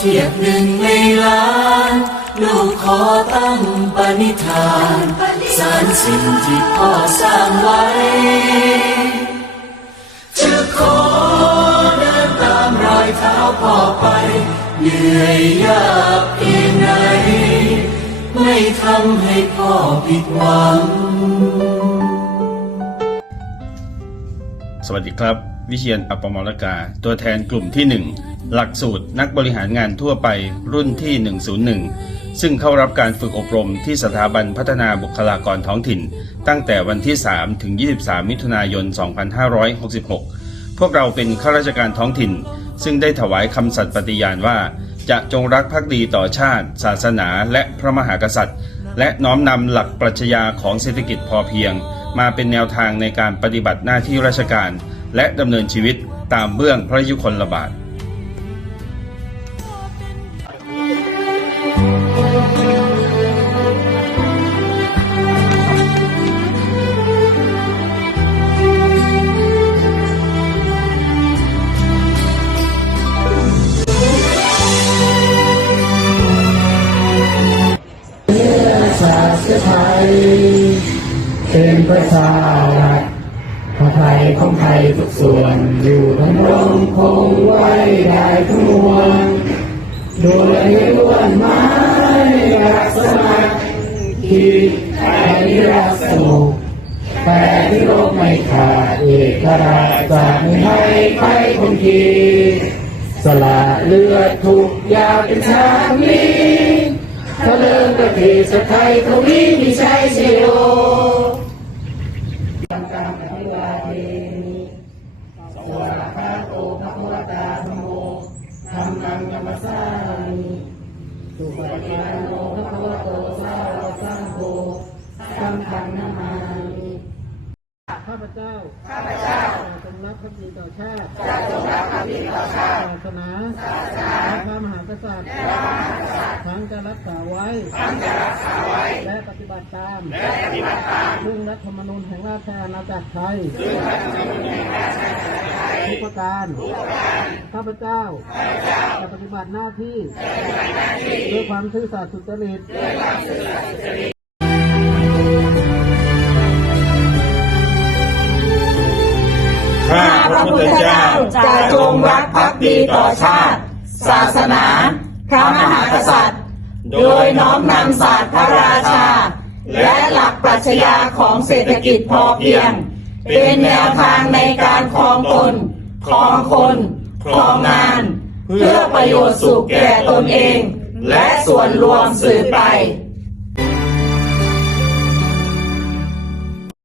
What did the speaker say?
เทียบหนึ่งในล้าน ลูกขอตั้งปณิธานสารสิ่งที่พ่อสร้างไว้ จะขอเดินตามรอยเท้าพ่อไป เหนื่อยยากเพียงไหนไม่ทำให้พ่อผิดหวัง สวัสดีครับ วิเชียนอปปมรกา ตัวแทนกลุ่มที่ 1 หลักสูตรนักบริหารงานทั่วไปรุ่นที่ 101 ซึ่งเข้ารับการฝึกอบรมที่สถาบันพัฒนาบุคลากรท้องถิ่น ตั้งแต่วันที่ 3 ถึง 23 มิถุนายน 2566 พวกเราเป็นข้าราชการท้องถิ่น ซึ่งได้ถวายคำสัตย์ปฏิญาณว่า จะจงรักภักดีต่อชาติ ศาสนาและพระมหากษัตริย์ และน้อมนำหลักปรัชญาของเศรษฐกิจพอเพียง มาเป็นแนวทางในการปฏิบัติหน้าที่ราชการ และดำเนินชีวิตตามเบื้องพระยุคลบาทชาติไทยเป็นประชารัฐพ ไทยของไทยทุกส่วน อยู่ดำรงคงไว้ได้ทั้งมวลโดยไม่ล้วนไม้รักสมัครที่ไทยรักสนุกแต่ที่โลกไม่ขาดเอกราชจากไม่ให้ใครคนทีสละเลือดทุกอยางเป็นชาตินี้ทะเลิงประเทศไทยทวีมีชัยชโยตังกังอภิวาเทมิสวากขาโตภะคะวตาธัมโมธรรมังยัมมัสสามิ สุปฏิปันโนภะคะวะโตสาวกสังโฆสังฆังนามามิข้าพเจ้า ข้าพเจ้าจะจงรักภักดีต่อชาติจะจงรักภักดีต่อชาติ ศาสนา ศาสนาและพระมหากษัตริย์และพระมหากษัตริย์ทั้งจะรักษาไว้ทั้งจะรักษาไว้และปฏิบัติตามและปฏิบัติตามซึ่งรัฐธรรมนูญแห่งราชอาณาจักรไทยซึ่งรัฐธรรมนูญแห่งราชอาณาจักรไทยทุกประการทุกประการข้าพเจ้าข้าพเจ้า จะปฏิบัติหน้าที่จะปฏิบัติหน้าที่ด้วยความซื่อสัตย์สุจริตด้วยความซื่อสัตย์สุจริตข้าพระพุทธเจ้าจะจงรักภักดีต่อชาติศาส นา พระมหากษัตริย์ โดยน้อมนำศาสตร์พระราชา และหลักปรัชญาของเศรษฐกิจพอเพียง เป็นแนวทางในการครองตนครองคนครองงาน เพื่อประโยชน์สุขแก่ตนเอง และส่วนรวมสืบไป